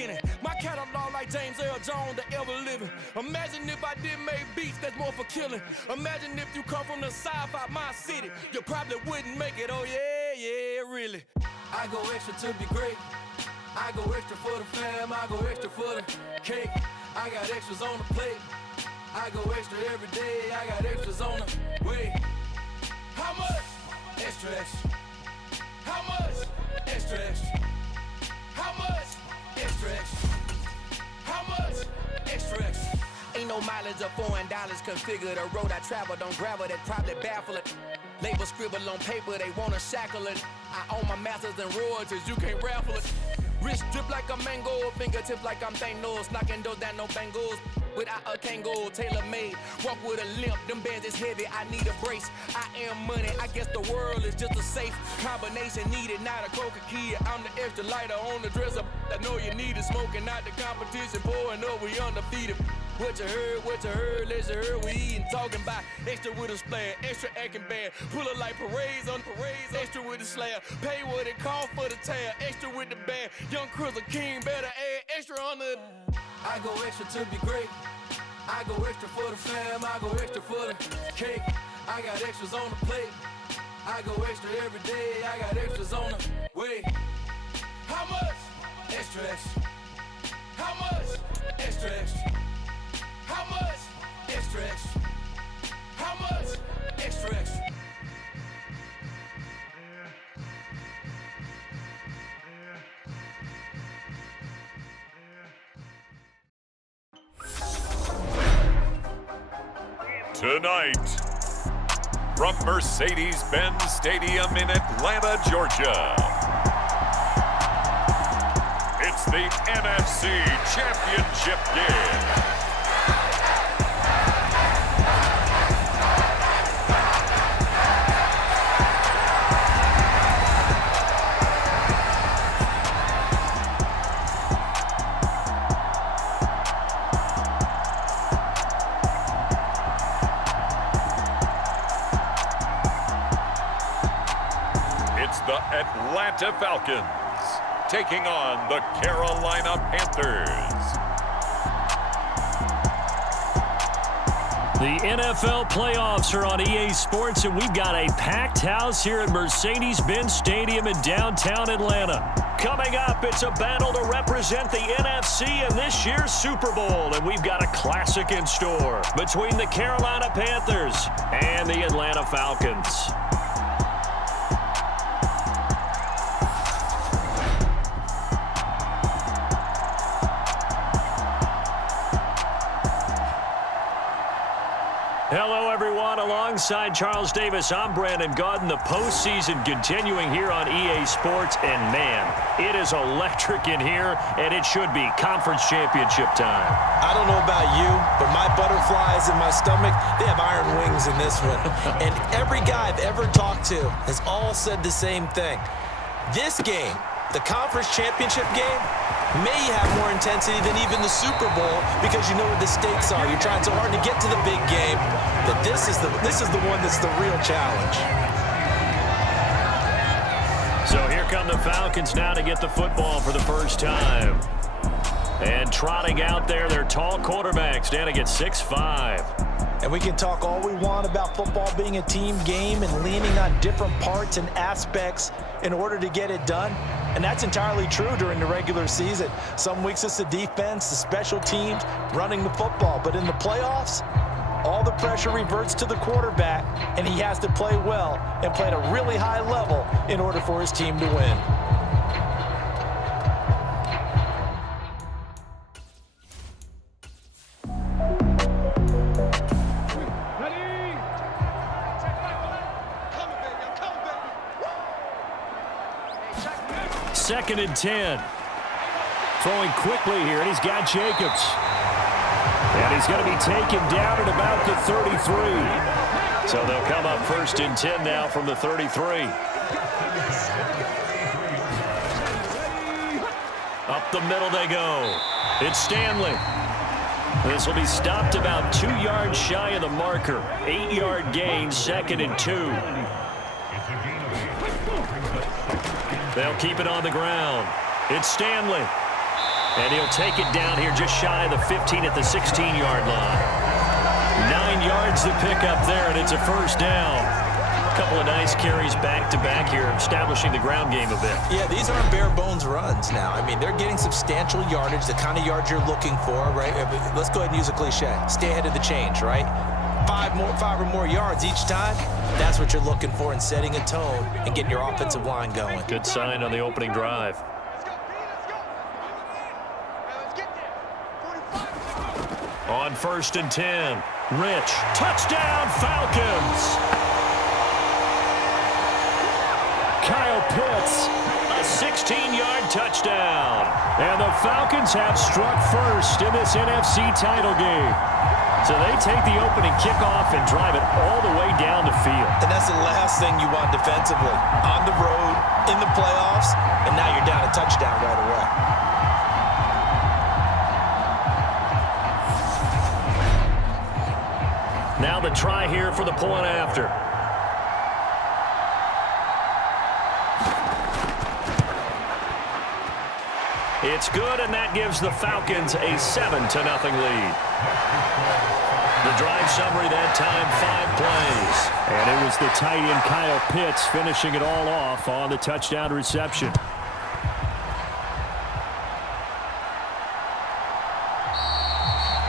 beginning. My catalog like James Earl Jones, the ever living. Imagine if I didn't make beats that's more for killing. Imagine if you come from the south out my city, you probably wouldn't make it. Oh yeah, really. I go extra to be great. I go extra for the fam, I go extra for the cake. I got extras on the plate. I go extra every day, I got extras on the way. How much? Extra, extra. How much? Extra, extra. How much? Extra, extra. How much? Extra, extra. Ain't no mileage of $4 configure the road I travel. Don't gravel, that probably baffle it. Label scribble on paper, they wanna shackle it. I own my masters and royalties, you can't raffle it. Wrist drip like a mango, fingertips like I'm Thanos. Knocking those down, no bangles. Without a Kango, tailor-made. Walk with a limp, them bands is heavy, I need a brace. I am money, I guess the world is just a safe combination needed, not a coca key. I'm the extra lighter on the dresser. I know you need it, smoking out the competition, pouring up, we undefeated. What you heard, let you heard, we eatin', talking about extra with a splash, extra acting bad, pull it like parades on parades, extra with the slab, pay what it cost for the tab, extra with the bag, young Crizzle King, better add extra on the. I go extra to be great, I go extra for the fam, I go extra for the cake, I got extras on the plate, I go extra every day, I got extras on the way. How much? Extra, extra. How much? Extra, extra. How much? Extra, extra. How much? Extra, extra. Tonight, from Mercedes-Benz Stadium in Atlanta, Georgia, it's the NFC Championship game. The Atlanta Falcons taking on the Carolina Panthers. The NFL playoffs are on EA Sports, and we've got a packed house here at Mercedes-Benz Stadium in downtown Atlanta. Coming up, it's a battle to represent the NFC in this year's Super Bowl, and we've got a classic in store between the Carolina Panthers and the Atlanta Falcons. Hello, everyone. Alongside Charles Davis, I'm Brandon Gaudin. The postseason continuing here on EA Sports. And, man, it is electric in here, and it should be conference championship time. I don't know about you, but my butterflies in my stomach, they have iron wings in this one. And every guy I've ever talked to has all said the same thing. This game, the conference championship game, may have more intensity than even the Super Bowl because you know what the stakes are. You're trying so hard to get to the big game that this is the one that's the real challenge. So here come the Falcons now to get the football for the first time. And trotting out there, their tall quarterback standing at 6'5". And we can talk all we want about football being a team game and leaning on different parts and aspects in order to get it done. And that's entirely true during the regular season. Some weeks it's the defense, the special teams, running the football. But in the playoffs, all the pressure reverts to the quarterback, and he has to play well and play at a really high level in order for his team to win. Second and 10. Throwing quickly here, and he's got Jacobs. And he's going to be taken down at about the 33. So they'll come up first and 10 now from the 33. Up the middle they go. It's Stanley. This will be stopped about 2 yards shy of the marker. 8-yard gain, second and 2. They'll keep it on the ground. It's Stanley. And he'll take it down here just shy of the 15 at the 16-yard line. 9 yards to pick up there, and it's a first down. A couple of nice carries back-to-back here, establishing the ground game a bit. Yeah, these aren't bare-bones runs now. I mean, they're getting substantial yardage, the kind of yards you're looking for, right? Let's go ahead and use a cliche. Stay ahead of the change, right? 5 or more yards each time, that's what you're looking for in setting a tone and getting your offensive line going. Good sign on the opening drive. On 1st and 10, Rich, touchdown Falcons! Kyle Pitts, a 16-yard touchdown. And the Falcons have struck first in this NFC title game. So they take the opening kickoff and drive it all the way down the field. And that's the last thing you want defensively. On the road, in the playoffs, and now you're down a touchdown right away. Now the try here for the point after. It's good, and that gives the Falcons a 7-0 lead. The drive summary that time, 5 plays. And it was the tight end Kyle Pitts finishing it all off on the touchdown reception.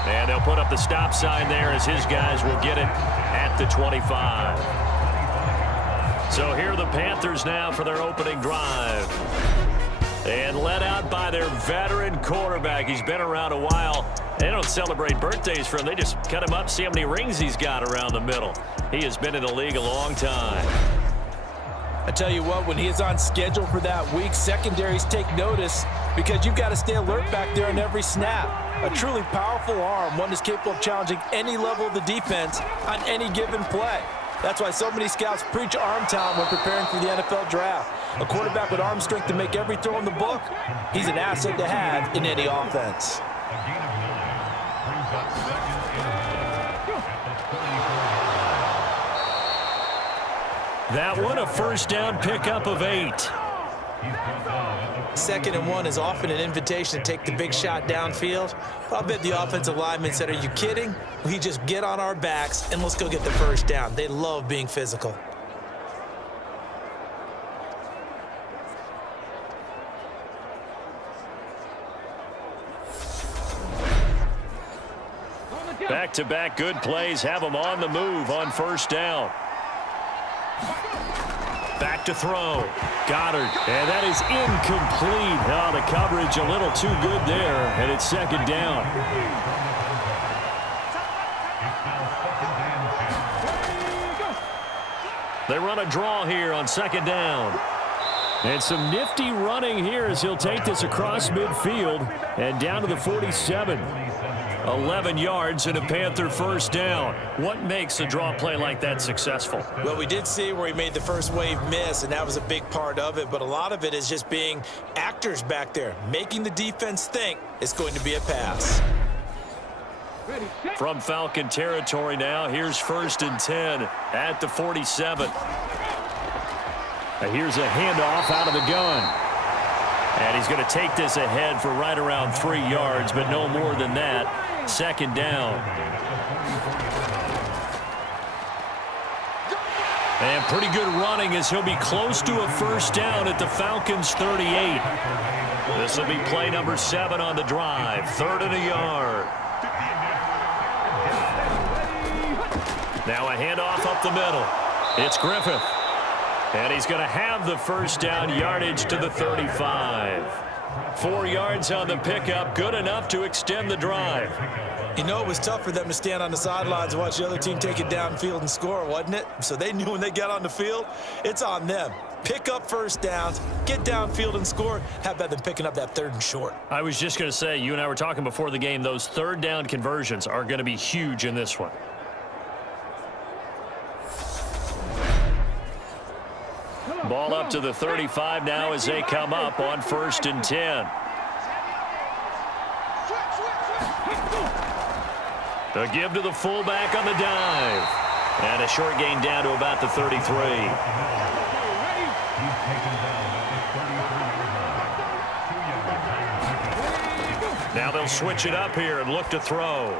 And they'll put up the stop sign there as his guys will get it at the 25. So here are the Panthers now for their opening drive. And led out by their veteran quarterback. He's been around a while. They don't celebrate birthdays for him. They just cut him up, see how many rings he's got around the middle. He has been in the league a long time. I tell you what, when he is on schedule for that week, secondaries take notice because you've got to stay alert back there on every snap. A truly powerful arm, one that's capable of challenging any level of the defense on any given play. That's why so many scouts preach arm talent when preparing for the NFL draft. A quarterback with arm strength to make every throw in the book, he's an asset to have in any offense. That one, a first down pickup of 8. 2nd and 1 is often an invitation to take the big shot downfield. I'll bet the offensive lineman said, are you kidding? We just get on our backs and let's go get the first down. They love being physical. Back-to-back good plays have them on the move on first down. Back to throw. Goddard. And that is incomplete. Oh, the coverage a little too good there. And it's 2nd down. They run a draw here on 2nd down. And some nifty running here as he'll take this across midfield and down to the 47. 11 yards and a Panther first down. What makes a draw play like that successful? Well, we did see where he made the first wave miss, and that was a big part of it. But a lot of it is just being actors back there, making the defense think it's going to be a pass. From Falcon territory now, here's 1st and 10 at the 47. Here's a handoff out of the gun. And he's going to take this ahead for right around 3 yards, but no more than that. 2nd down. And pretty good running as he'll be close to a first down at the Falcons 38. This will be play number 7 on the drive. 3rd and a yard. Now a handoff up the middle. It's Griffith. And he's going to have the first down, yardage to the 35. 4 yards on the pickup, good enough to extend the drive. You know, it was tough for them to stand on the sidelines and watch the other team take it downfield and score, wasn't it? So they knew when they got on the field, it's on them. Pick up first downs, get downfield and score. How about them picking up that 3rd and short? I was just going to say, you and I were talking before the game, those 3rd down conversions are going to be huge in this one. Ball up to the 35 now as they come up on 1st and 10. The give to the fullback on the dive. And a short gain down to about the 33. Now they'll switch it up here and look to throw.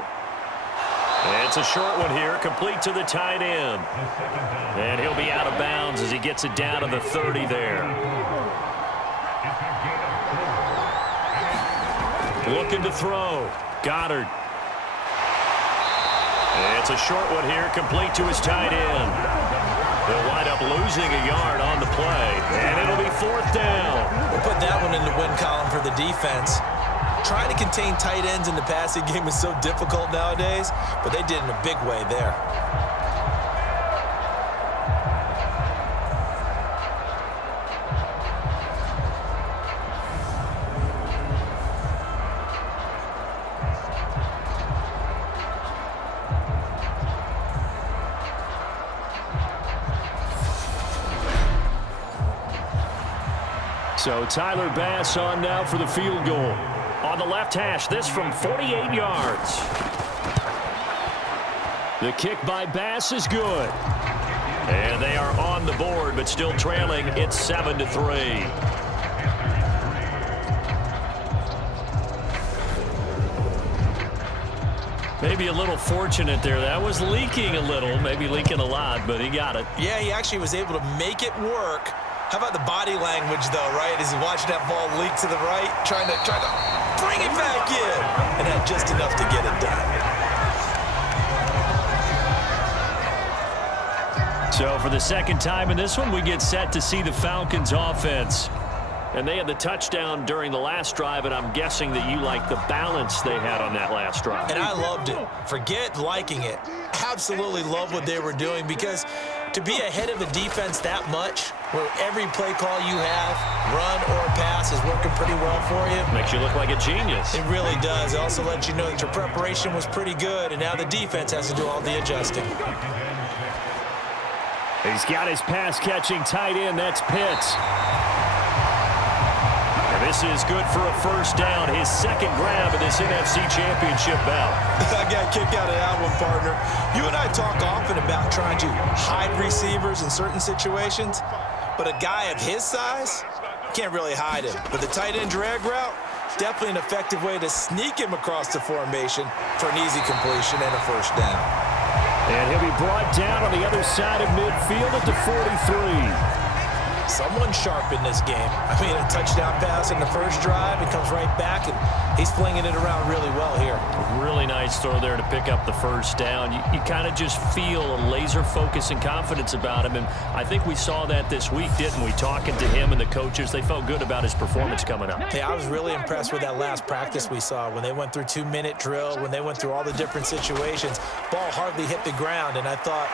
It's a short one here, complete to the tight end. And he'll be out of bounds as he gets it down to the 30 there. Looking to throw. Goddard. It's a short one here, complete to his tight end. They'll wind up losing a yard on the play, and it'll be 4th down. We'll put that one in the win column for the defense. Trying to contain tight ends in the passing game is so difficult nowadays, but they did in a big way there. So Tyler Bass on now for the field goal. On the left hash, this from 48 yards. The kick by Bass is good. And they are on the board, but still trailing. It's 7-3. Maybe a little fortunate there. That was leaking a little, maybe leaking a lot, but he got it. Yeah, he actually was able to make it work. How about the body language, though, right? As he watched that ball leak to the right, trying to bring it back in, and had just enough to get it done. So for the second time in this one, we get set to see the Falcons offense. And they had the touchdown during the last drive, and I'm guessing that you like the balance they had on that last drive. And I loved it. Forget liking it. Absolutely love what they were doing, because to be ahead of a defense that much, where every play call you have, run or pass, is working pretty well for you. Makes you look like a genius. It really does. It also lets you know that your preparation was pretty good, and now the defense has to do all the adjusting. He's got his pass-catching tight end. That's Pitts. And this is good for a first down. His second grab of this NFC Championship bout. I got a kick out of that one, partner. You and I talk often about trying to hide receivers in certain situations, but a guy of his size can't really hide him. But the tight end drag route, definitely an effective way to sneak him across the formation for an easy completion and a first down. And he'll be brought down on the other side of midfield at the 43. Someone sharp in this game. I mean, a touchdown pass in the first drive. It comes right back, and he's flinging it around really well here. Really nice throw there to pick up the first down. You kind of just feel a laser focus and confidence about him, and I think we saw that this week, didn't we? Talking to him and the coaches, they felt good about his performance coming up. Yeah, I was really impressed with that last practice we saw when they went through 2-minute drill, when they went through all the different situations. Ball hardly hit the ground, and I thought,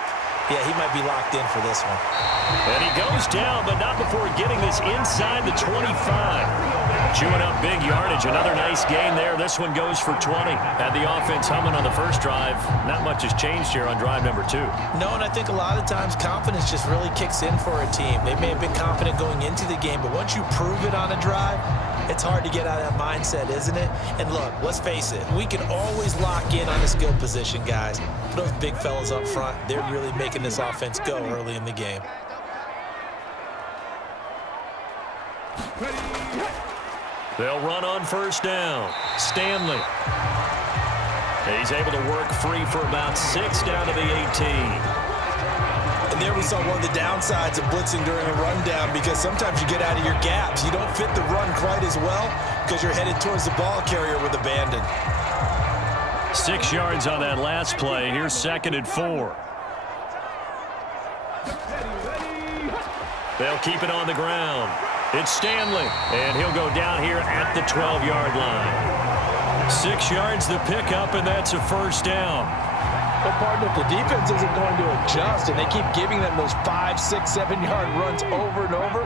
yeah, he might be locked in for this one. And he goes down, but not before getting this inside the 25. Chewing up big yardage. Another nice gain there. This one goes for 20. Had the offense humming on the first drive. Not much has changed here on drive number 2. No, and I think a lot of times confidence just really kicks in for a team. They may have been confident going into the game, but once you prove it on a drive, it's hard to get out of that mindset, isn't it? And look, let's face it, we can always lock in on a skill position, guys. Those big fellas up front, they're really making this offense go early in the game. They'll run on first down. Stanley. He's able to work free for about 6 down to the 18. And there we saw one of the downsides of blitzing during a rundown, because sometimes you get out of your gaps. You don't fit the run quite as well because you're headed towards the ball carrier with abandon. 6 yards on that last play. Here's 2nd and 4. They'll keep it on the ground. It's Stanley, and he'll go down here at the 12-yard line. 6 yards the pickup, and that's a first down. Well, partner, if the defense isn't going to adjust and they keep giving them those 5, 6, 7-yard runs over and over,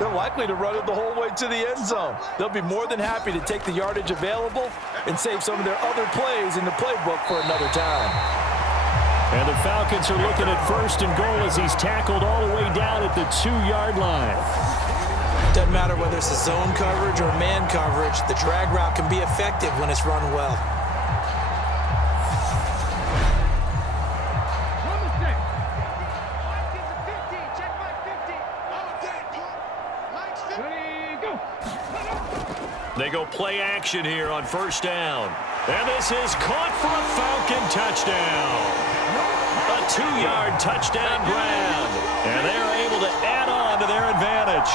they're likely to run it the whole way to the end zone. They'll be more than happy to take the yardage available and save some of their other plays in the playbook for another time. And the Falcons are looking at 1st and goal as he's tackled all the way down at the 2-yard line. Doesn't matter whether it's a zone coverage or man coverage, the drag route can be effective when it's run well. They go play action here on first down. And this is caught for a Falcon touchdown. A 2-yard touchdown grab. And they're able to add on to their advantage.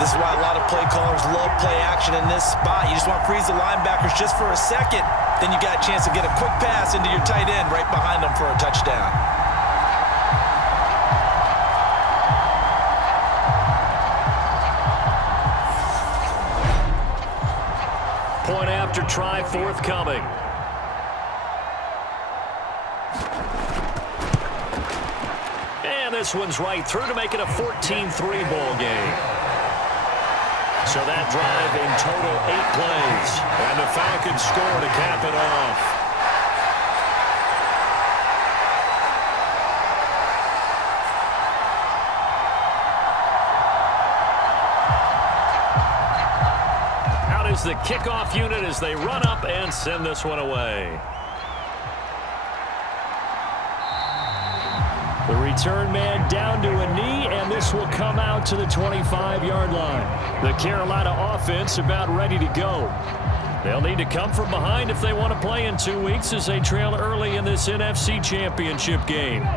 This is why a lot of play callers love play action in this spot. You just want to freeze the linebackers just for a second. Then you got a chance to get a quick pass into your tight end right behind them for a touchdown. Point after try forthcoming. And this one's right through to make it a 14-3 ball game. So that drive in total 8 plays. And the Falcons score to cap it off. Out is the kickoff unit as they run up and send this one away. The return man down to a knee, and this will come out to the 25-yard line. The Carolina offense about ready to go. They'll need to come from behind if they want to play in 2 weeks as they trail early in this NFC Championship game.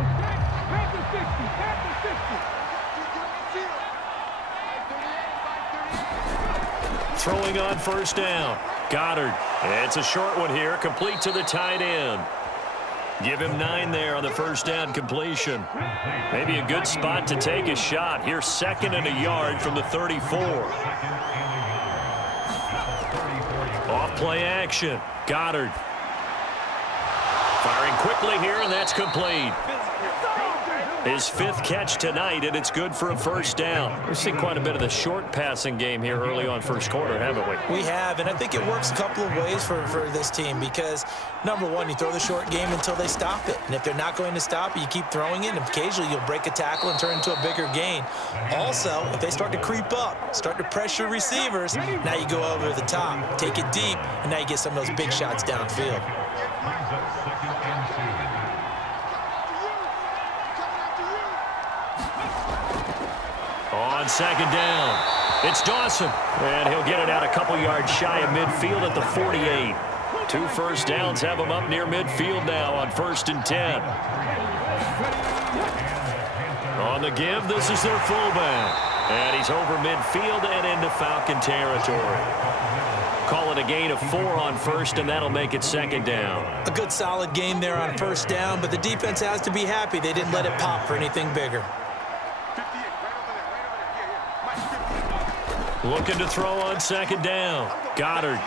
Throwing on first down. Goddard. It's a short one here, complete to the tight end. Give him 9 there on the first down completion. Maybe a good spot to take a shot. Here's 2nd and a yard from the 34. Off play action. Goddard. Firing quickly here, and that's complete. His 5th catch tonight, and it's good for a first down. We've seen quite a bit of the short passing game here early on first quarter, haven't we? We have, and I think it works a couple of ways for this team because, number one, you throw the short game until they stop it. And if they're not going to stop it, you keep throwing it, and occasionally you'll break a tackle and turn into a bigger gain. Also, if they start to creep up, start to pressure receivers, now you go over the top, take it deep, and now you get some of those big shots downfield. On second down, it's Dawson, and he'll get it out a couple yards shy of midfield at the 48. 2 first downs have him up near midfield now on 1st and 10. On the give, this is their fullback, and he's over midfield and into Falcon territory. Call it a gain of 4 on 1st, and that'll make it 2nd down. A good solid game there on 1st down, but the defense has to be happy they didn't let it pop for anything bigger. Looking to throw on 2nd down. Goddard.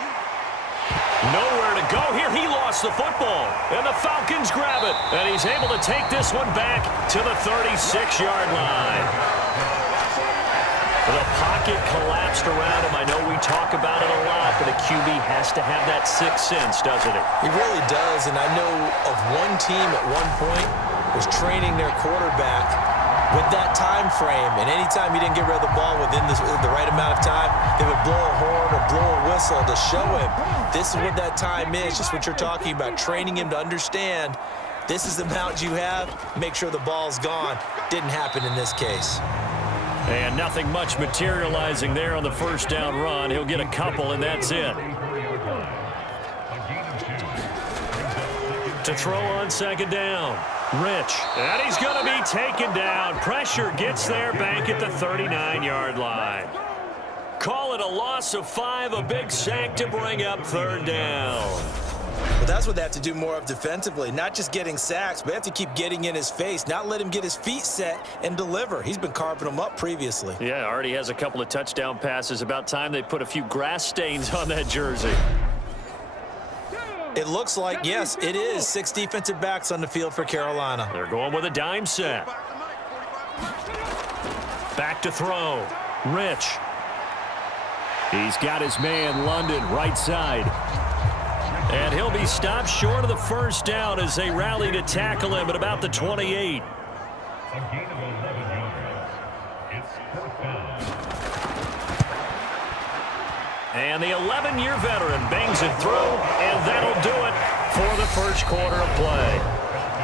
Nowhere to go here. He lost the football, and the Falcons grab it. And he's able to take this one back to the 36-yard line. The pocket collapsed around him. I know we talk about it a lot, but a QB has to have that 6th sense, doesn't it? He really does, and I know of one team at one point was training their quarterback with that time frame, and anytime he didn't get rid of the ball within the right amount of time, they would blow a horn or blow a whistle to show him this is what that time is, just what you're talking about, training him to understand this is the amount you have, make sure the ball's gone. Didn't happen in this case. And nothing much materializing there on the first down run. He'll get a couple, and that's it. To throw on 2nd down. Rich, and he's going to be taken down. Pressure gets there back at the 39-yard line. Call it a loss of 5, a big sack to bring up 3rd down. Well, that's what they have to do more of defensively, not just getting sacks, but they have to keep getting in his face, not let him get his feet set and deliver. He's been carving them up previously. Yeah, already has a couple of touchdown passes. About time they put a few grass stains on that jersey. It looks like, yes, it is 6 defensive backs on the field for Carolina. They're going with a dime set. Back to throw. Rich. He's got his man, London, right side. And he'll be stopped short of the first down as they rally to tackle him at about the 28. And the 11-year veteran bangs it through, and that'll do it for the first quarter of play.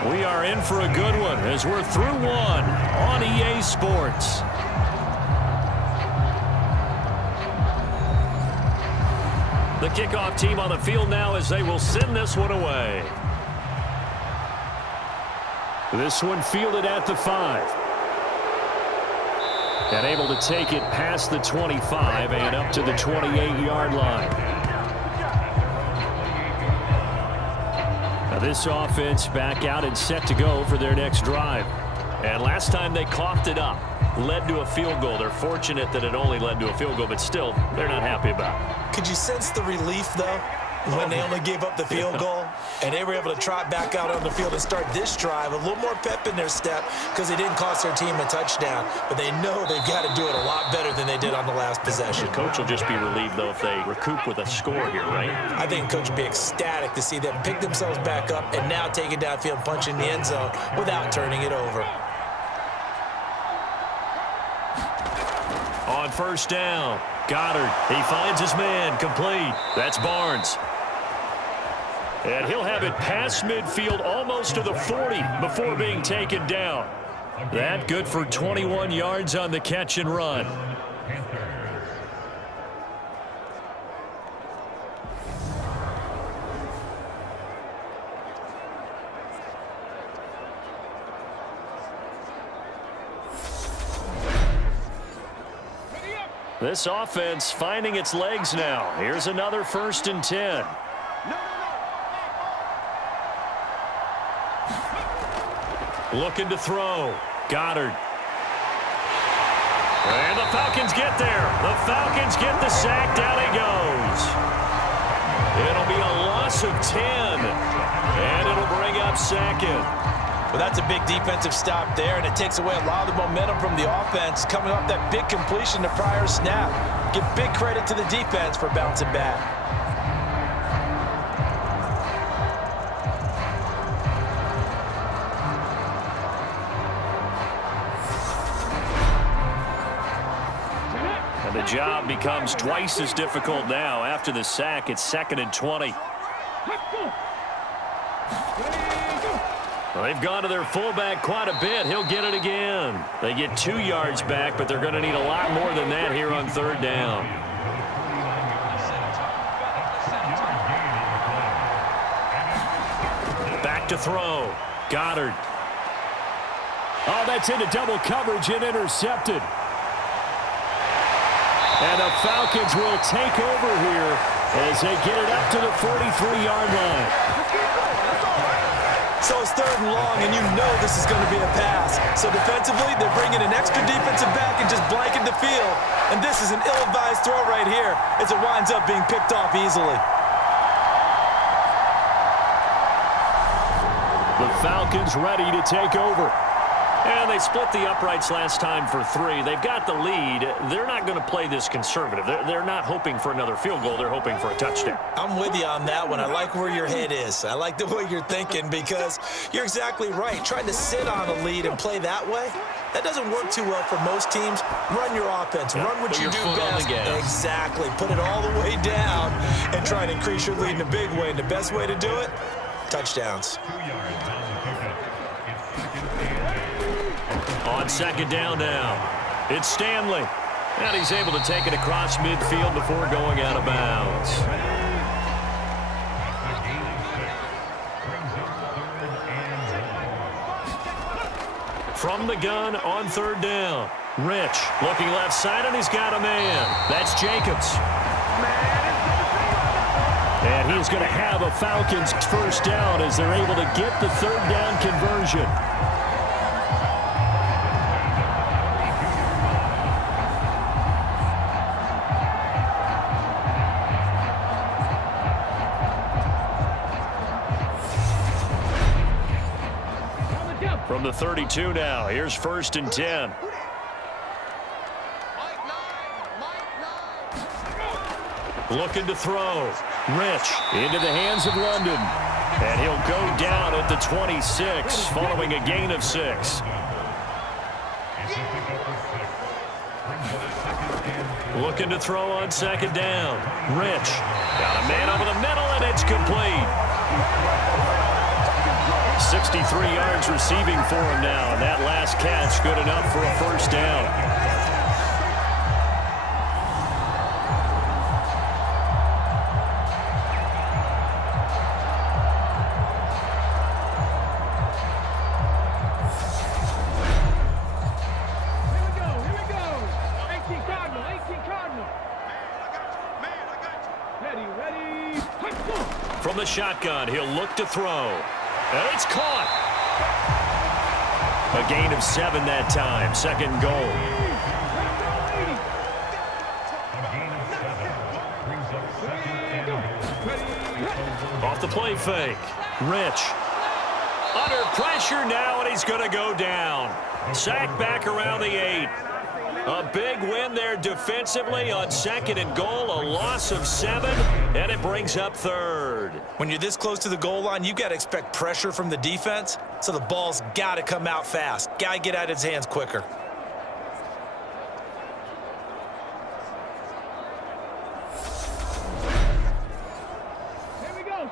We are in for a good one as we're through 1 on EA Sports. The kickoff team on the field now as they will send this one away. This one fielded at the 5. And able to take it past the 25 and up to the 28-yard line. Now this offense back out and set to go for their next drive. And last time they coughed it up, led to a field goal. They're fortunate that it only led to a field goal, but still, they're not happy about it. Could you sense the relief, though, when they only gave up the field goal and they were able to trot back out on the field and start this drive a little more pep in their step because they didn't cost their team a touchdown, but they know they've got to do it a lot better than they did on the last possession. The coach will just be relieved, though, if they recoup with a score here, right? I think coach will be ecstatic to see them pick themselves back up and now take it downfield, punch in the end zone without turning it over. On first down, Goddard, he finds his man, complete. That's Barnes. And he'll have it past midfield almost to the 40 before being taken down. That good for 21 yards on the catch and run. This offense finding its legs now. Here's another 1st and 10. Looking to throw. Goddard. And the Falcons get there. The Falcons get the sack. Down he goes. It'll be a loss of 10. And it'll bring up 2nd. Well, that's a big defensive stop there, and it takes away a lot of the momentum from the offense coming off that big completion the prior snap. Give big credit to the defense for bouncing back. And the job becomes twice as difficult now. After the sack, it's 2nd and 20. Well, they've gone to their fullback quite a bit. He'll get it again. They get 2 yards back, but they're going to need a lot more than that here on 3rd down. Back to throw. Goddard. Oh, that's into double coverage and intercepted. And the Falcons will take over here as they get it up to the 43-yard line. So it's 3rd and long, and you know this is going to be a pass. So defensively, they're bringing an extra defensive back and just blanket the field. And this is an ill-advised throw right here as it winds up being picked off easily. The Falcons ready to take over. And they split the uprights last time for 3. They've got the lead. They're not going to play this conservative. They're not hoping for another field goal. They're hoping for a touchdown. I'm with you on that one. I like where your head is. I like the way you're thinking because you're exactly right. Trying to sit on a lead and play that way, that doesn't work too well for most teams. Run your offense. Yeah, run what you do best. Exactly. Put it all the way down and try and increase your lead in a big way. And the best way to do it, touchdowns. On 2nd down now, it's Stanley. And he's able to take it across midfield before going out of bounds. From the gun on 3rd down, Rich looking left side, and he's got a man. That's Jacobs. And he's going to have a Falcons 1st down as they're able to get the 3rd down conversion. From the 32 now, here's 1st and 10. Looking to throw. Rich into the hands of London. And he'll go down at the 26 following a gain of 6. Looking to throw on 2nd down. Rich got a man over the middle, and it's complete. 63 yards receiving for him now, and that last catch good enough for a 1st down. From the shotgun, he'll look to throw. And it's caught. A gain of 7 that time. Second and goal. Off the play fake. Rich. Under pressure now, and he's going to go down. Sacked back around the 8. A big win there defensively on second and goal. A loss of 7, and it brings up third. When you're this close to the goal line, you've got to expect pressure from the defense, so the ball's got to come out fast. Got to get out of his hands quicker.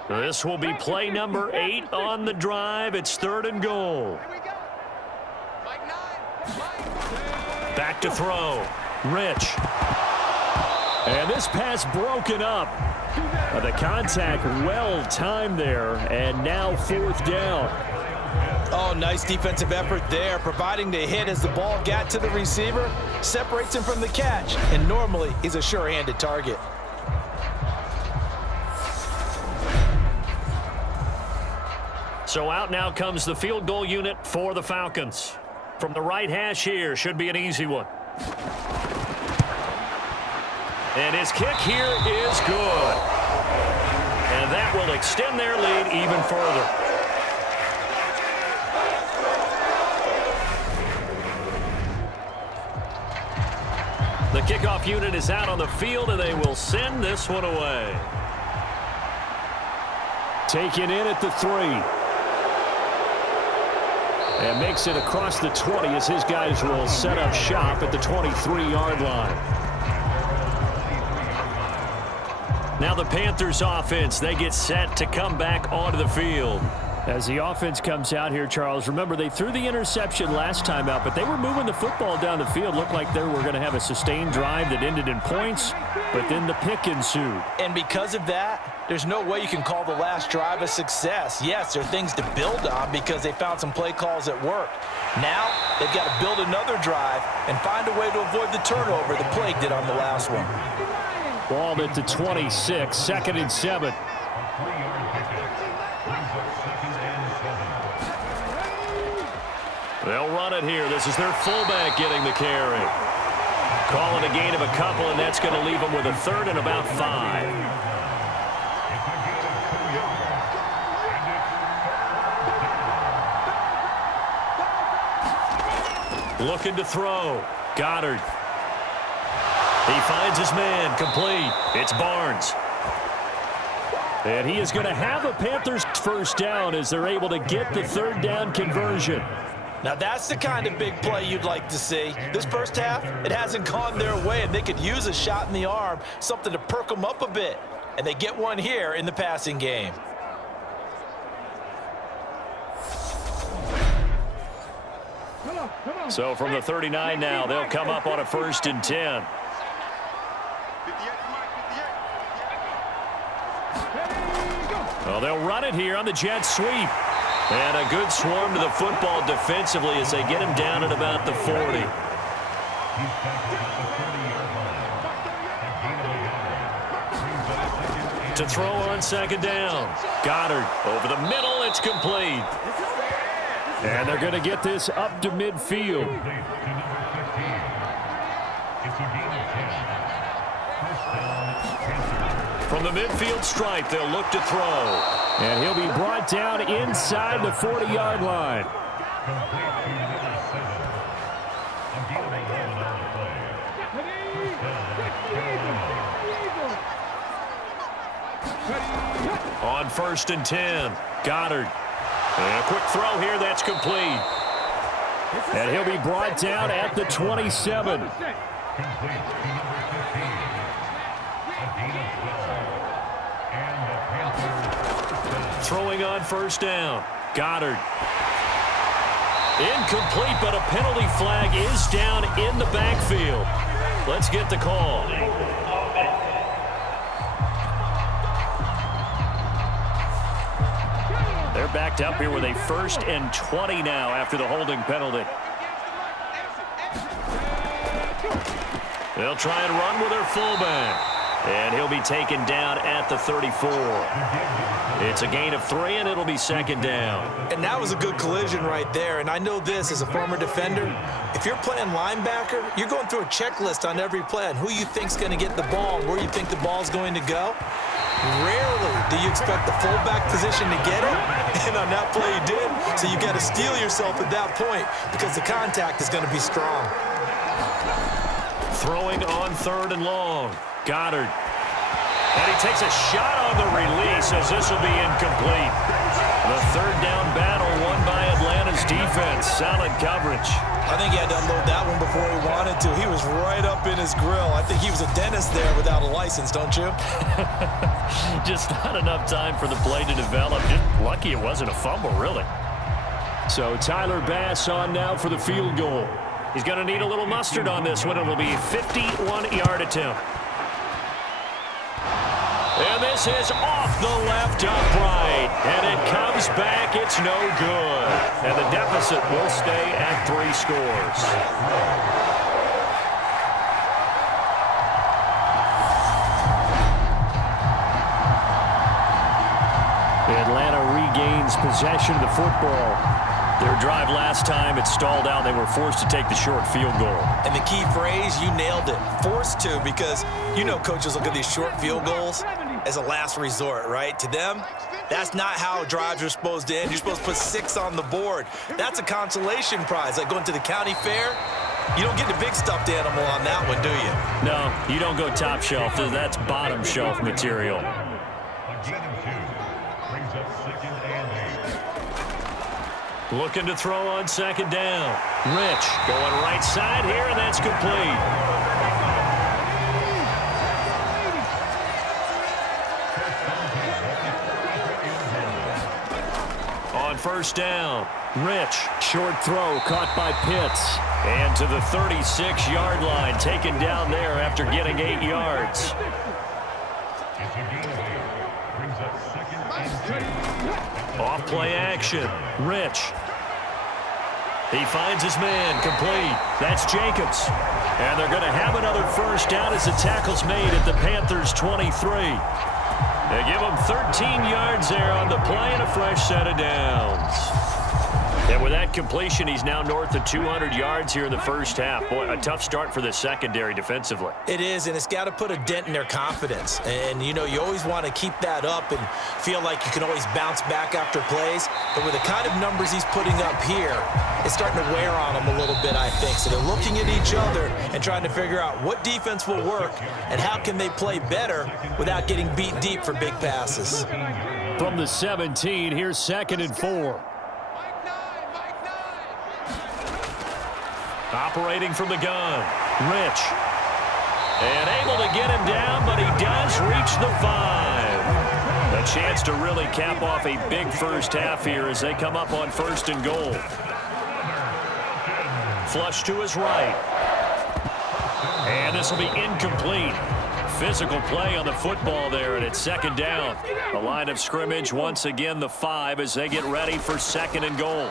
This will be play number 8 on the drive. It's third and goal. Back to throw. Rich. And this pass broken up. The contact well timed there, and now fourth down. Oh, nice defensive effort there, providing the hit as the ball got to the receiver, separates him from the catch, and normally he's a sure-handed target. So out now comes the field goal unit for the Falcons. From the right hash here, should be an easy one. And his kick here is good. And that will extend their lead even further. The kickoff unit is out on the field, and they will send this one away. Taken in at the 3. And makes it across the 20 as his guys will set up shop at the 23-yard line. Now the Panthers offense, they get set to come back onto the field. As the offense comes out here, Charles, remember they threw the interception last time out, but they were moving the football down the field. Looked like they were going to have a sustained drive that ended in points, but then the pick ensued. And because of that, there's no way you can call the last drive a success. Yes, there are things to build on because they found some play calls that worked. Now, they've got to build another drive and find a way to avoid the turnover the Plague did on the last one. Ball at the 26, second and 7. They'll run it here. This is their fullback getting the carry. Calling a gain of a couple, and that's going to leave them with a third and about 5. Looking to throw. Goddard. He finds his man. Complete. It's Barnes. And he is going to have a Panthers first down as they're able to get the third down conversion. Now that's the kind of big play you'd like to see. This first half, it hasn't gone their way, and they could use a shot in the arm, something to perk them up a bit. And they get one here in the passing game. So from the 39 now, they'll come up on a 1st and 10. Well, they'll run it here on the jet sweep. And a good swarm to the football defensively as they get him down at about the 40. To throw on second down. Goddard over the middle. It's complete. And they're going to get this up to midfield. From the midfield stripe, they'll look to throw. And he'll be brought down inside the 40-yard line. On 1st and 10, Goddard. And a quick throw here, that's complete. And he'll be brought down at the 27. Throwing on 1st down. Goddard. Incomplete, but a penalty flag is down in the backfield. Let's get the call. They're backed up here with a 1st and 20 now after the holding penalty. They'll try and run with their fullback. And he'll be taken down at the 34. It's a gain of 3, and it'll be second down. And that was a good collision right there. And I know this as a former defender. If you're playing linebacker, you're going through a checklist on every play on who you think's going to get the ball and where you think the ball's going to go. Rarely do you expect the fullback position to get it, and on that play he did. So you got to steel yourself at that point because the contact is going to be strong. Throwing on 3rd and long. Goddard. And he takes a shot on the release as this will be incomplete. The 3rd down battle won by Atlanta's defense. Solid coverage. I think he had to unload that one before he wanted to. He was right up in his grill. I think he was a dentist there without a license, don't you? Just not enough time for the play to develop. Just lucky it wasn't a fumble, really. So Tyler Bass on now for the field goal. He's going to need a little mustard on this one. It will be a 51-yard attempt. And this is off the left upright. And it comes back. It's no good. And the deficit will stay at 3 scores. Atlanta regains possession of the football. Their drive last time, it stalled out. They were forced to take the short field goal. And the key phrase, you nailed it. Forced to, because you know coaches look at these short field goals as a last resort, right? To them, that's not how drives are supposed to end. You're supposed to put 6 on the board. That's a consolation prize, like going to the county fair. You don't get the big stuffed animal on that one, do you? No, you don't go top shelf. That's bottom shelf material. Looking to throw on 2nd down. Rich going right side here, and that's complete. On 1st down, Rich, short throw caught by Pitts. And to the 36-yard line, taken down there after getting 8 yards. Off play action, Rich. He finds his man, complete. That's Jacobs. And they're going to have another 1st down as the tackle's made at the Panthers' 23. They give him 13 yards there on the play and a fresh set of downs. And with that completion, he's now north of 200 yards here in the 1st half. Boy, a tough start for the secondary defensively. It is, and it's got to put a dent in their confidence. And, you know, you always want to keep that up and feel like you can always bounce back after plays. But with the kind of numbers he's putting up here, it's starting to wear on them a little bit, I think. So they're looking at each other and trying to figure out what defense will work and how can they play better without getting beat deep for big passes. From the 17, here's 2nd and 4. Operating from the gun, Rich. And able to get him down, but he does reach the 5. A chance to really cap off a big 1st half here as they come up on 1st and goal. Flush to his right. And this will be incomplete. Physical play on the football there, and it's 2nd down. The line of scrimmage, once again, the 5 as they get ready for 2nd and goal.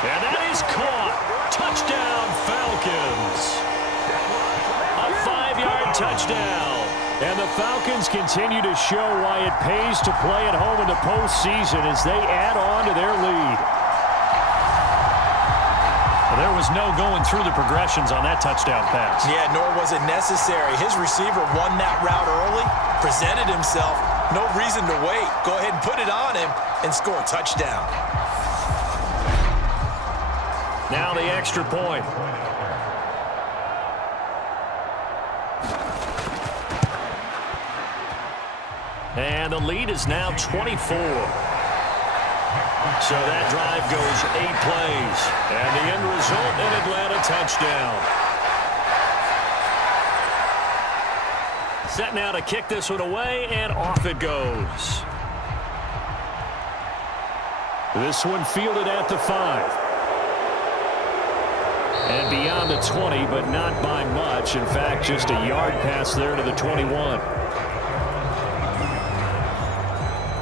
And that is caught. Touchdown, Falcons. A 5-yard touchdown. And the Falcons continue to show why it pays to play at home in the postseason as they add on to their lead. Well, there was no going through the progressions on that touchdown pass. Yeah, nor was it necessary. His receiver won that route early, presented himself. No reason to wait. Go ahead and put it on him and score a touchdown. Now the extra point. And the lead is now 24. So that drive goes 8 plays. And the end result, an Atlanta touchdown. Set now to kick this one away, and off it goes. This one fielded at the 5. And beyond the 20, but not by much. In fact, just a yard pass there to the 21.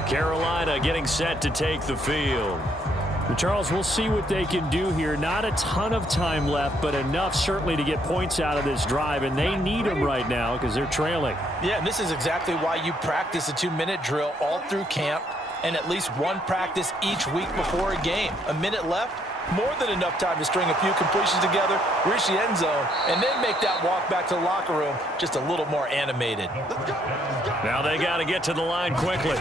Carolina getting set to take the field. Charles, we'll see what they can do here. Not a ton of time left, but enough certainly to get points out of this drive, and they need them right now because they're trailing. Yeah, and this is exactly why you practice a 2-minute drill all through camp and at least one practice each week before a game. A minute left, more than enough time to string a few completions together, reach the end zone, and then make that walk back to the locker room just a little more animated. Now they got to get to the line quickly.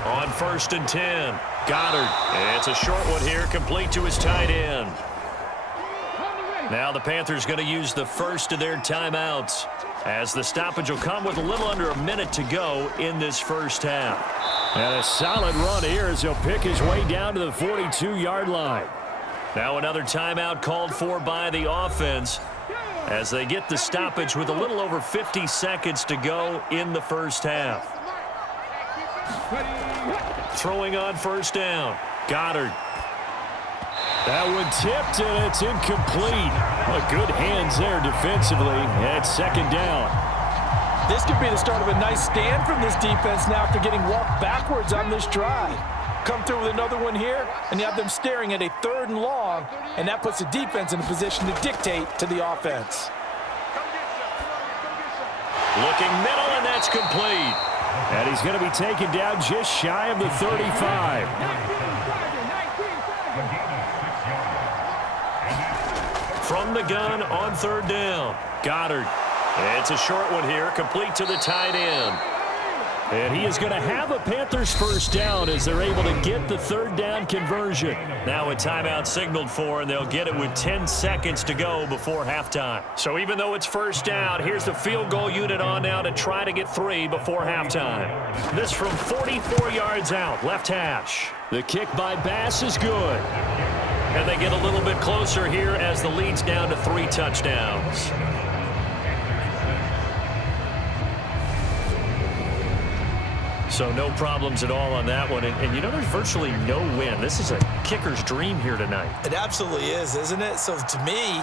On 1st and 10, Goddard. It's a short one here, complete to his tight end. Now the Panthers going to use the first of their timeouts, as the stoppage will come with a little under a minute to go in this first half. And a solid run here as he'll pick his way down to the 42-yard line. Now another timeout called for by the offense as they get the stoppage with a little over 50 seconds to go in the first half. Throwing on 1st down, Goddard. That one tipped, and it's incomplete. Well, good hands there defensively at 2nd down. This could be the start of a nice stand from this defense now after getting walked backwards on this drive. Come through with another one here, and you have them staring at a 3rd and long, and that puts the defense in a position to dictate to the offense. Looking middle, and that's complete. And he's going to be taken down just shy of the 35. From the gun on 3rd down, Goddard. It's a short one here, complete to the tight end. And he is going to have a Panthers 1st down as they're able to get the 3rd down conversion. Now a timeout signaled for, and they'll get it with 10 seconds to go before halftime. So even though it's 1st down, here's the field goal unit on now to try to get 3 before halftime. This from 44 yards out, left hash. The kick by Bass is good. And they get a little bit closer here as the lead's down to 3 touchdowns. So no problems at all on that one. And you know, there's virtually no win. This is a kicker's dream here tonight. It absolutely is, isn't it? So to me,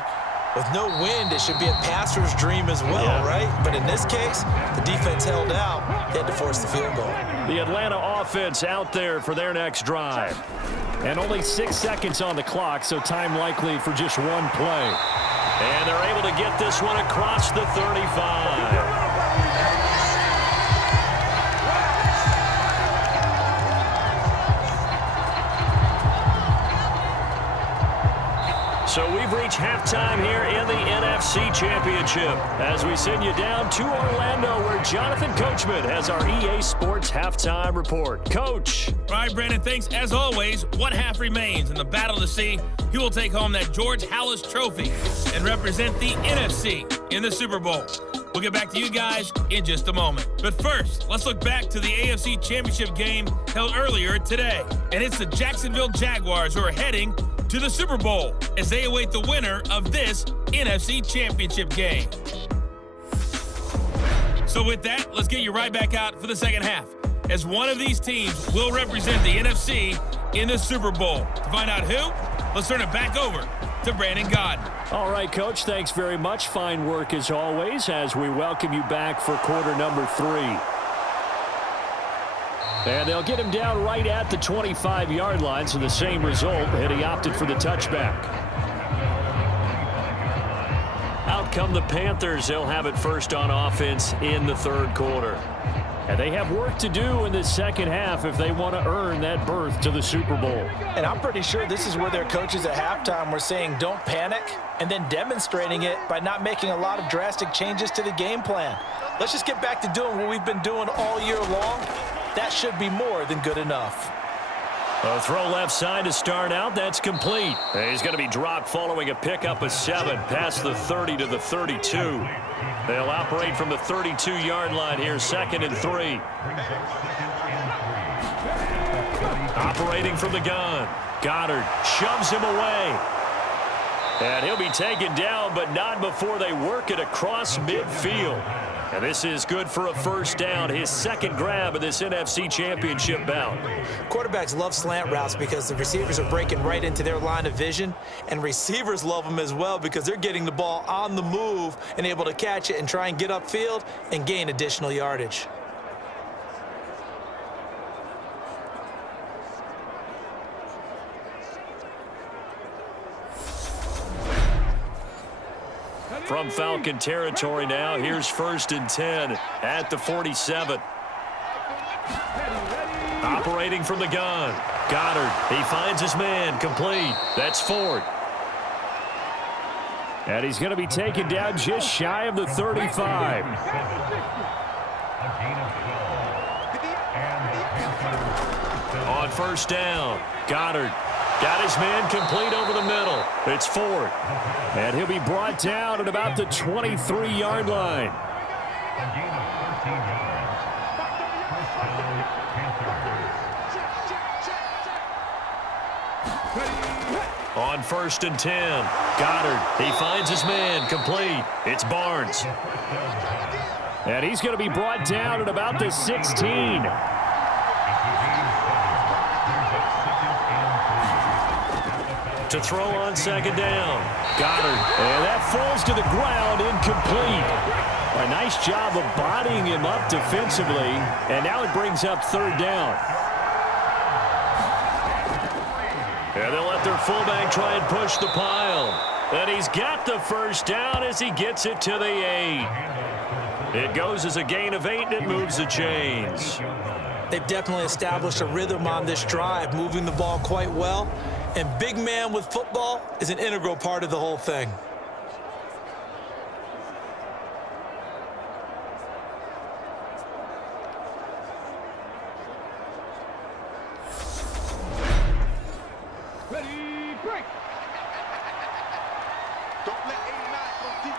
with no wind, it should be a passer's dream as well, right? But in this case, the defense held out. They had to force the field goal. The Atlanta offense out there for their next drive. And only 6 seconds on the clock, so time likely for just one play. And they're able to get this one across the 35. So we've reached halftime here in the NFC Championship as we send you down to Orlando where Jonathan Coachman has our EA Sports Halftime Report. Coach. All right, Brandon, thanks. As always, one half remains in the battle to see who will take home that George Halas Trophy and represent the NFC in the Super Bowl. We'll get back to you guys in just a moment. But first, let's look back to the AFC Championship game held earlier today. And it's the Jacksonville Jaguars who are heading to the Super Bowl as they await the winner of this NFC Championship game. So with that, let's get you right back out for the second half, as one of these teams will represent the NFC in the Super Bowl. To find out who, let's turn it back over to Brandon Godden. All right, Coach, thanks very much. Fine work as always as we welcome you back for quarter number 3. And they'll get him down right at the 25-yard line, so the same result, and he opted for the touchback. Out come the Panthers. They'll have it first on offense in the 3rd quarter. And they have work to do in the second half if they want to earn that berth to the Super Bowl. And I'm pretty sure this is where their coaches at halftime were saying don't panic, and then demonstrating it by not making a lot of drastic changes to the game plan. Let's just get back to doing what we've been doing all year long. That should be more than good enough. A throw left side to start out. That's complete. He's going to be dropped following a pickup of 7 past the 30 to the 32. They'll operate from the 32-yard line here, 2nd and 3. Operating from the gun. Goddard shoves him away. And he'll be taken down, but not before they work it across midfield. And this is good for a first down, his 2nd grab of this NFC Championship bout. Quarterbacks love slant routes because the receivers are breaking right into their line of vision, and receivers love them as well because they're getting the ball on the move and able to catch it and try and get upfield and gain additional yardage. from Falcon territory now. Here's 1st and 10 at the 47. Operating from the gun. Goddard. He finds his man. Complete. That's Ford. And he's going to be taken down just shy of the 35. On 1st down, Goddard got his man complete over the middle. It's Ford. And he'll be brought down at about the 23-yard line. On 1st and 10, Goddard. He finds his man complete. It's Barnes. And he's going to be brought down at about the 16. To throw on 2nd down. Goddard. And that falls to the ground, incomplete. A nice job of bodying him up defensively. And now it brings up 3rd down. And they'll let their fullback try and push the pile. And he's got the 1st down as he gets it to the 8. It goes as a gain of 8, and it moves the chains. They've definitely established a rhythm on this drive, moving the ball quite well. And big man with football is an integral part of the whole thing. Ready, break. Don't let 89 go deep.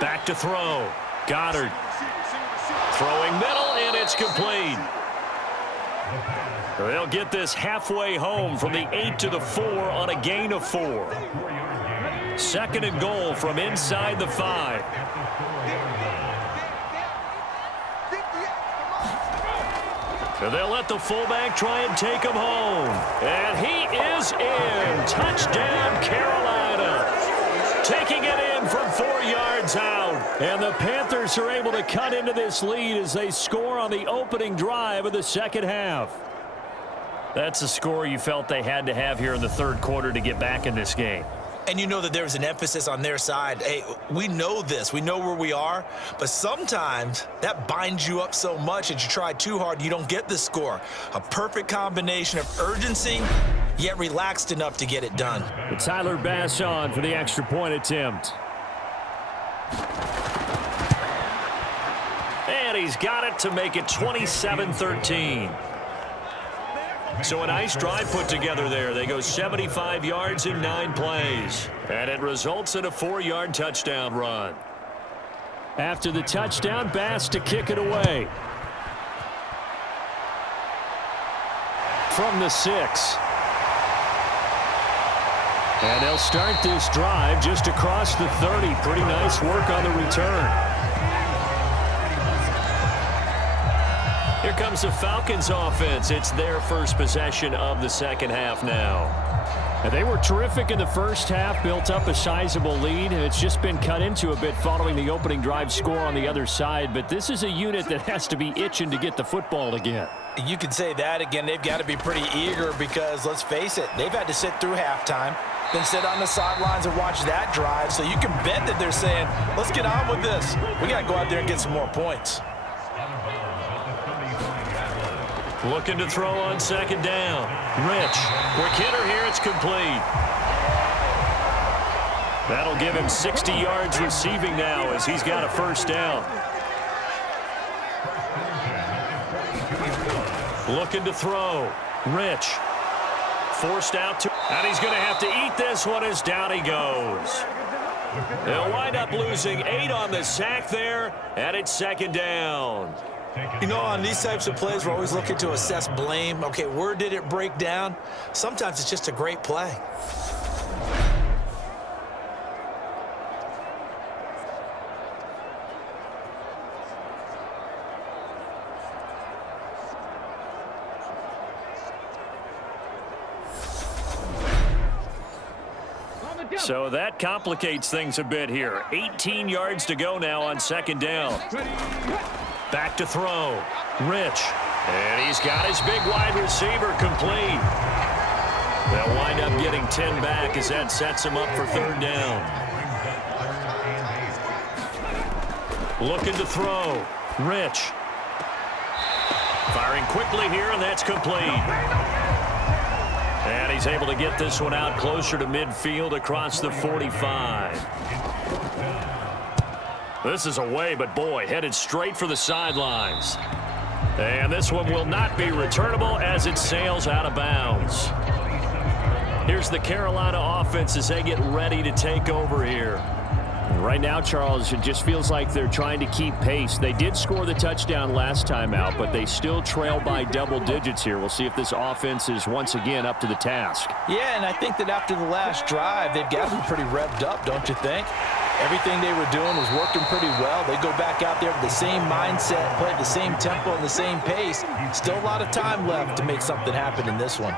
Back to throw. Goddard. Throwing middle, and it's complete. They'll get this halfway home from the 8 to the 4 on a gain of 4. 2nd and goal from inside the 5. And they'll let the fullback try and take him home. And he is in. Touchdown, Carolina. Taking it in from 4 yards out. And the Panthers are able to cut into this lead as they score on the opening drive of the 2nd half. That's a score you felt they had to have here in the 3rd quarter to get back in this game. And you know that there was an emphasis on their side. Hey, we know this. We know where we are. But sometimes that binds you up so much that you try too hard, you don't get the score. A perfect combination of urgency, yet relaxed enough to get it done. Tyler Bass on for the extra point attempt. And he's got it to make it 27-13. So a nice drive put together there. They go 75 yards in 9 plays. And it results in a 4-yard touchdown run. After the touchdown, Bass to kick it away. From the 6. And they'll start this drive just across the 30. Pretty nice work on the return. Here comes the Falcons offense. It's their first possession of the 2nd half now. And they were terrific in the 1st half, built up a sizable lead, and it's just been cut into a bit following the opening drive score on the other side. But this is a unit that has to be itching to get the football again. You can say that again. They've got to be pretty eager because, let's face it, they've had to sit through halftime, then sit on the sidelines and watch that drive. So you can bet that they're saying, let's get on with this. We got to go out there and get some more points. Looking to throw on 2nd down. Rich. Quick hitter here. It's complete. That'll give him 60 yards receiving now as he's got a 1st down. Looking to throw. Rich. Forced out to... And he's going to have to eat this one as down he goes. They'll wind up losing 8 on the sack there, and it's 2nd down. You know, on these types of plays, we're always looking to assess blame. Okay, where did it break down? Sometimes it's just a great play. So that complicates things a bit here. 18 yards to go now on 2nd down. Back to throw. Rich. And he's got his big wide receiver complete. They'll wind up getting 10 back as that sets him up for 3rd down. Looking to throw. Rich. Firing quickly here, and that's complete. And he's able to get this one out closer to midfield across the 45. This is away, but boy, headed straight for the sidelines. And this one will not be returnable as it sails out of bounds. Here's the Carolina offense as they get ready to take over here. Right now, Charles, it just feels like they're trying to keep pace. They did score the touchdown last time out, but they still trail by double digits here. We'll see if this offense is once again up to the task. Yeah, and I think that after the last drive, they've got to be pretty revved up, don't you think? Everything they were doing was working pretty well. They go back out there with the same mindset, play at the same tempo and the same pace. Still a lot of time left to make something happen in this one.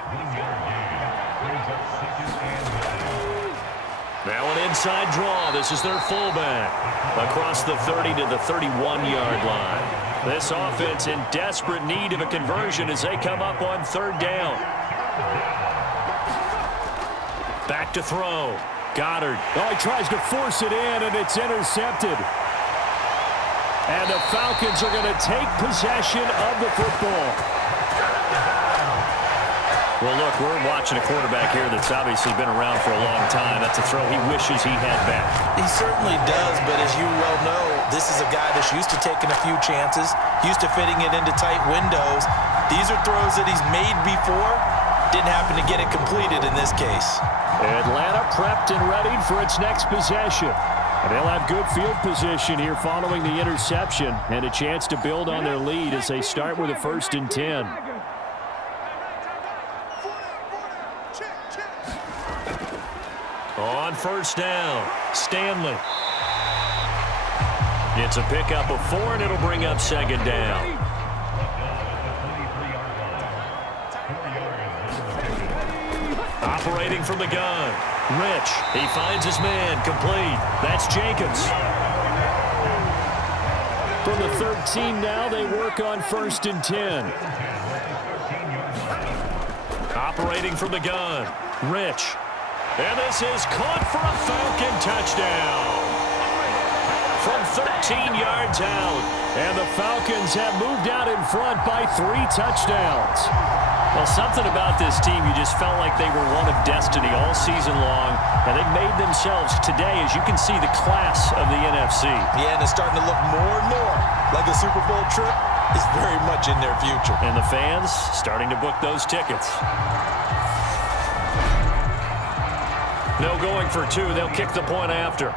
Now an inside draw. This is their fullback. Across the 30 to the 31-yard line. This offense in desperate need of a conversion as they come up on third down. Back to throw. Goddard. Oh, he tries to force it in, and it's intercepted. And the Falcons are going to take possession of the football. Well, look, we're watching a quarterback here that's obviously been around for a long time. That's a throw he wishes he had back. He certainly does, but as you well know, this is a guy that's used to taking a few chances, used to fitting it into tight windows. These are throws that he's made before. Didn't happen to get it completed in this case. Atlanta prepped and ready for its next possession. And they'll have good field position here following the interception and a chance to build on their lead as they start with a 1st and 10. On first down, Stanley. It's a pickup of 4, and it'll bring up 2nd down. Operating from the gun. Rich. He finds his man. Complete. That's Jenkins. From the 13 now, they work on 1st and 10. Operating from the gun. Rich. And this is caught for a Falcon touchdown. From 13 yards out. And the Falcons have moved out in front by 3 touchdowns. Well, something about this team, you just felt like they were one of destiny all season long. And they've made themselves today, as you can see, the class of the NFC. Yeah, and it's starting to look more and more like a Super Bowl trip is very much in their future. And the fans starting to book those tickets. No going for 2. They'll kick the point after.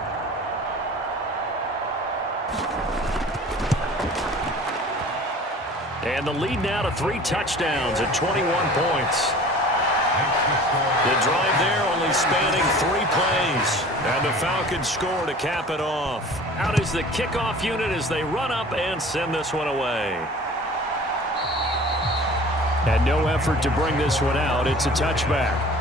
And the lead now to 3 touchdowns at 21 points. The drive there only spanning 3 plays. And the Falcons score to cap it off. Out is the kickoff unit as they run up and send this one away. And no effort to bring this one out. It's a touchback.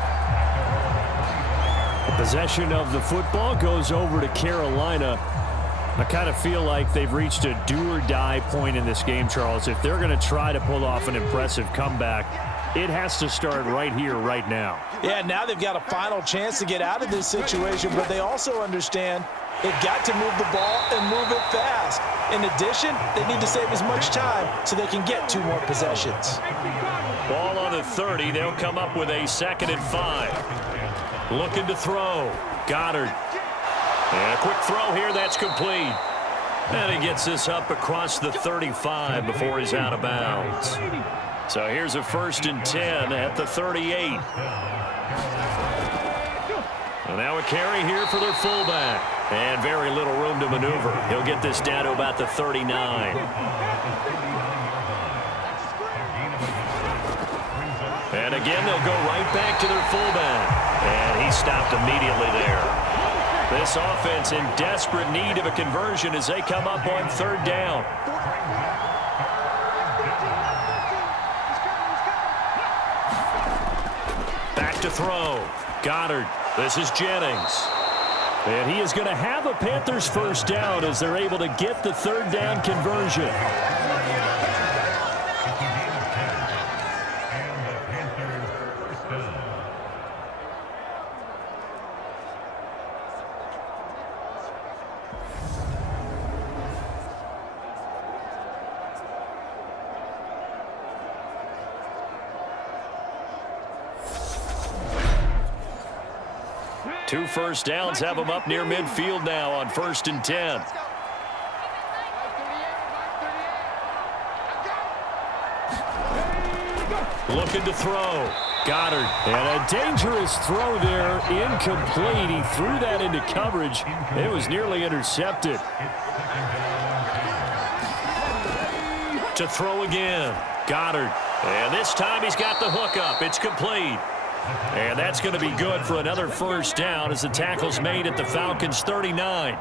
Possession of the football goes over to Carolina. I kind of feel like they've reached a do-or-die point in this game, Charles. If they're going to try to pull off an impressive comeback, it has to start right here, right now. Yeah, now they've got a final chance to get out of this situation, but they also understand they've got to move the ball and move it fast. In addition, they need to save as much time so they can get 2 more possessions. Ball on the 30. They'll come up with a 2nd and 5. Looking to throw. Goddard. And a quick throw here. That's complete. And he gets this up across the 35 before he's out of bounds. So here's a 1st and 10 at the 38. And now a carry here for their fullback. And very little room to maneuver. He'll get this down to about the 39. And again, they'll go right back to their fullback. And he stopped immediately there. This offense in desperate need of a conversion as they come up on 3rd down. Back to throw. Goddard. This is Jennings. And he is going to have a Panthers 1st down as they're able to get the 3rd down conversion. 2 first downs have them up near midfield now on 1st and 10. Looking to throw. Goddard. And a dangerous throw there. Incomplete. He threw that into coverage. It was nearly intercepted. To throw again. Goddard. And this time he's got the hook up. It's complete. And that's going to be good for another first down as the tackle's made at the Falcons' 39.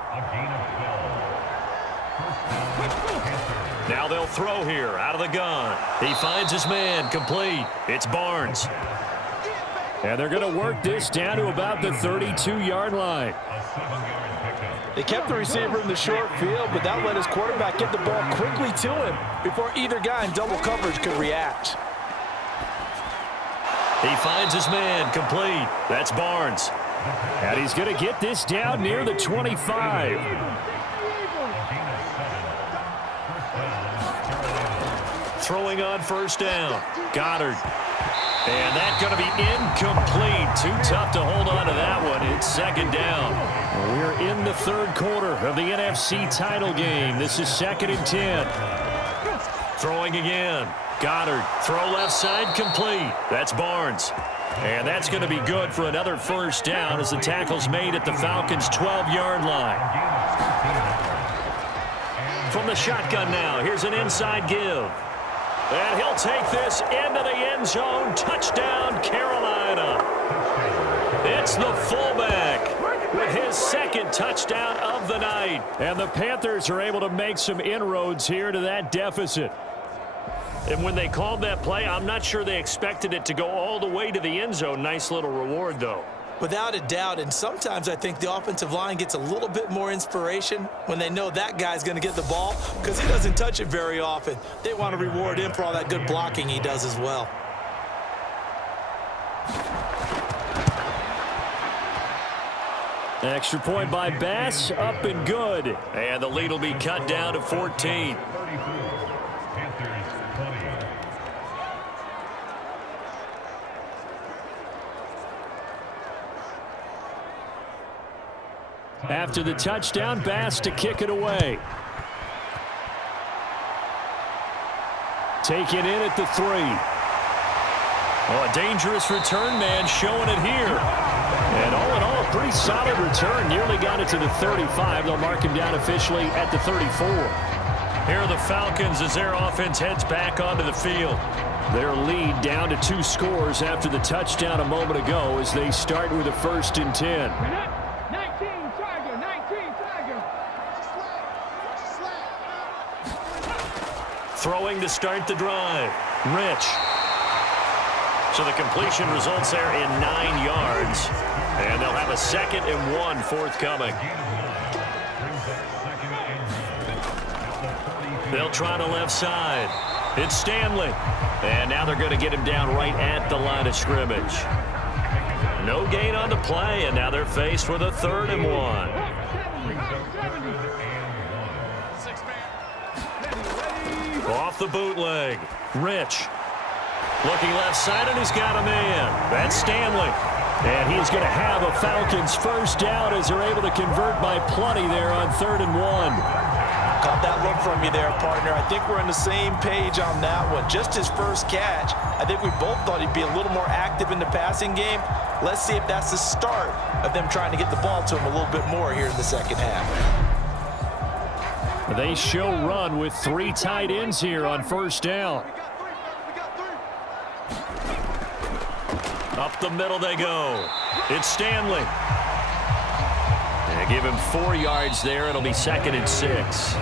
Now they'll throw here out of the gun. He finds his man, complete. It's Barnes. And they're going to work this down to about the 32-yard line. They kept the receiver in the short field, but that let his quarterback get the ball quickly to him before either guy in double coverage could react. He finds his man, complete. That's Barnes. And he's going to get this down near the 25. Throwing on first down. Goddard. And that's going to be incomplete. Too tough to hold on to that one. It's 2nd down. We're in the 3rd quarter of the NFC title game. This is 2nd and 10. Throwing again. Goddard. Throw left side, complete. That's Barnes. And that's going to be good for another first down as the tackle's made at the Falcons' 12-yard line. From the shotgun now, here's an inside give. And he'll take this into the end zone. Touchdown, Carolina. It's the fullback with his 2nd touchdown of the night. And the Panthers are able to make some inroads here to that deficit. And when they called that play, I'm not sure they expected it to go all the way to the end zone. Nice little reward, though. Without a doubt, and sometimes I think the offensive line gets a little bit more inspiration when they know that guy's going to get the ball because he doesn't touch it very often. They want to reward him for all that good blocking he does as well. Extra point by Bass, up and good. And the lead will be cut down to 14. After the touchdown, Bass to kick it away. Take it in at the 3. Oh, a dangerous return man showing it here. And all in all, a pretty solid return. Nearly got it to the 35. They'll mark him down officially at the 34. Here are the Falcons as their offense heads back onto the field. Their lead down to 2 scores after the touchdown a moment ago as they start with a 1st and 10. Throwing to start the drive. Rich. So the completion results there in 9 yards. And they'll have a 2nd and 1 forthcoming. They'll try to left side. It's Stanley. And now they're going to get him down right at the line of scrimmage. No gain on the play, and now they're faced with a 3rd and 1. Off the bootleg. Rich. Looking left side, and he's got a man. That's Stanley. And he's going to have a Falcons first down as they're able to convert by plenty there on 3rd and 1. Caught that look from you there, partner. I think we're on the same page on that one. Just his first catch. I think we both thought he'd be a little more active in the passing game. Let's see if that's the start of them trying to get the ball to him a little bit more here in the 2nd half. They show run with 3 tight ends here on first down. Up the middle they go. It's Stanley. They give him 4 yards there. It'll be 2nd and 6.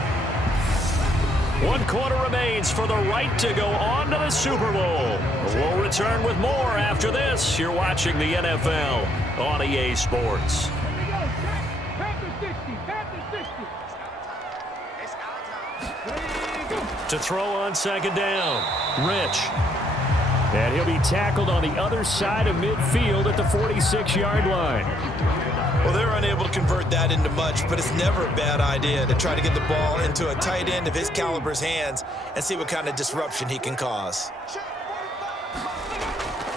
1 quarter remains for the right to go on to the Super Bowl. We'll return with more after this. You're watching the NFL on EA Sports. To throw on 2nd down. Rich. And he'll be tackled on the other side of midfield at the 46-yard line. Well, they're unable to convert that into much, but it's never a bad idea to try to get the ball into a tight end of his caliber's hands and see what kind of disruption he can cause.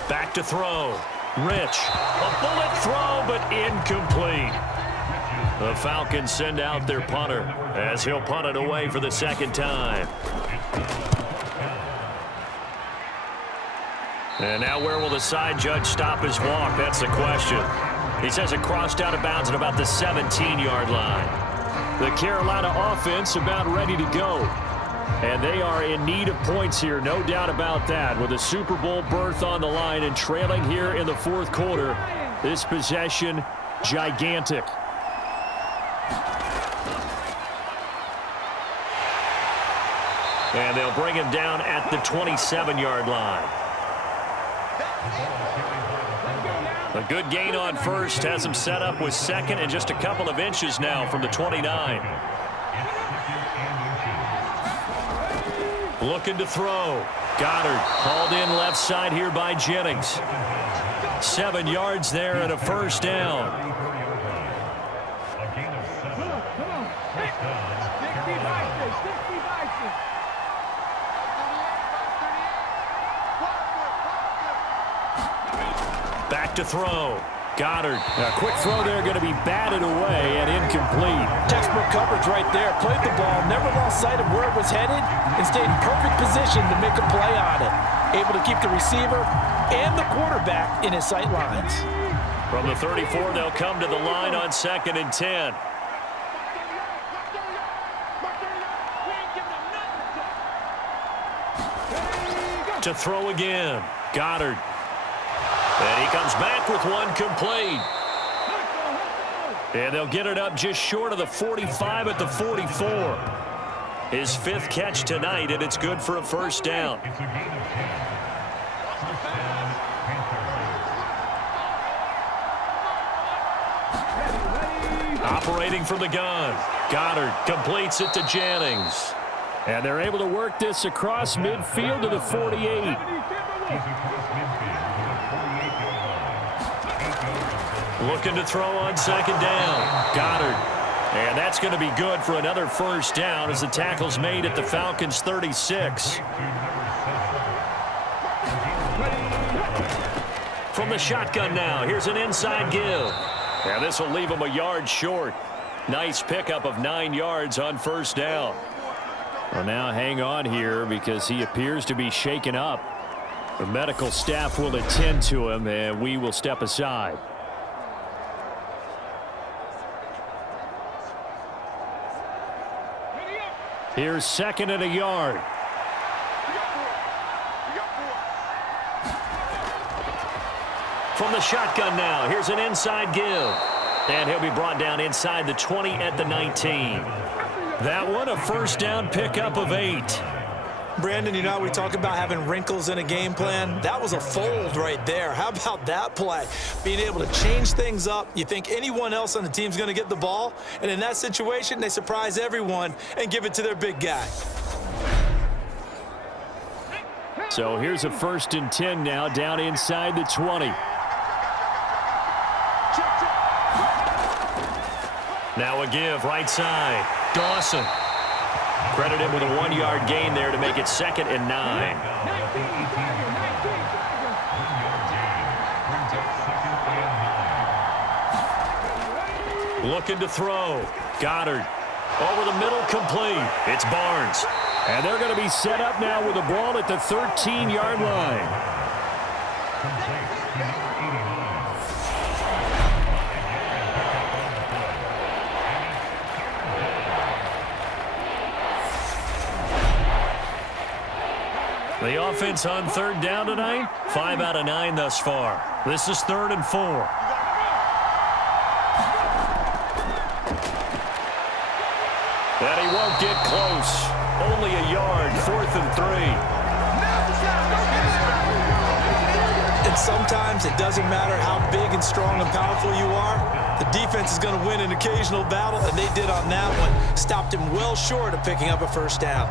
Back to throw. Rich, a bullet throw, but incomplete. The Falcons send out their punter as he'll punt it away for the second time. And now where will the side judge stop his walk? That's the question. He says it crossed out of bounds at about the 17-yard line. The Carolina offense about ready to go. And they are in need of points here, no doubt about that. With a Super Bowl berth on the line and trailing here in the fourth quarter, this possession gigantic. And they'll bring him down at the 27-yard line. A good gain on first has him set up with second and just a couple of inches now from the 29. Looking to throw. Goddard hauled in left side here by Jennings. 7 yards there and a first down. Back to throw. Goddard. A quick throw there going to be batted away and incomplete. Textbook coverage right there. Played the ball, never lost sight of where it was headed, and stayed in perfect position to make a play on it. Able to keep the receiver and the quarterback in his sight lines. From the 34, they'll come to the line on 2nd and 10. To throw again. Goddard. And he comes back with one complete. And they'll get it up just short of the 45 at the 44. His 5th catch tonight, and it's good for a first down. Operating from the gun. Goddard completes it to Jennings. And they're able to work this across midfield to the 48. Looking to throw on 2nd down. Goddard. And that's going to be good for another first down as the tackle's made at the Falcons' 36. From the shotgun now, here's an inside give. And this will leave him a yard short. Nice pickup of 9 yards on first down. Well, now hang on here because he appears to be shaken up. The medical staff will attend to him, and we will step aside. Here's 2nd and a yard. From the shotgun now, here's an inside give. And he'll be brought down inside the 20 at the 19. That one, a first down pickup of 8. Brandon, you know how we talk about having wrinkles in a game plan? That was a fold right there. How about that play? Being able to change things up. You think anyone else on the team's going to get the ball, and in that situation, they surprise everyone and give it to their big guy. So here's a 1st and 10 now down inside the 20. Now a give right side. Dawson. Credit him with a 1-yard gain there to make it 2nd and 9. Looking to throw. Goddard. Over the middle, complete. It's Barnes. And they're going to be set up now with the ball at the 13-yard line. The offense on 3rd down tonight, 5 out of 9 thus far. This is 3rd and 4. And he won't get close. Only a yard, 4th and 3. And sometimes it doesn't matter how big and strong and powerful you are. The defense is going to win an occasional battle, and they did on that one. Stopped him well short of picking up a first down.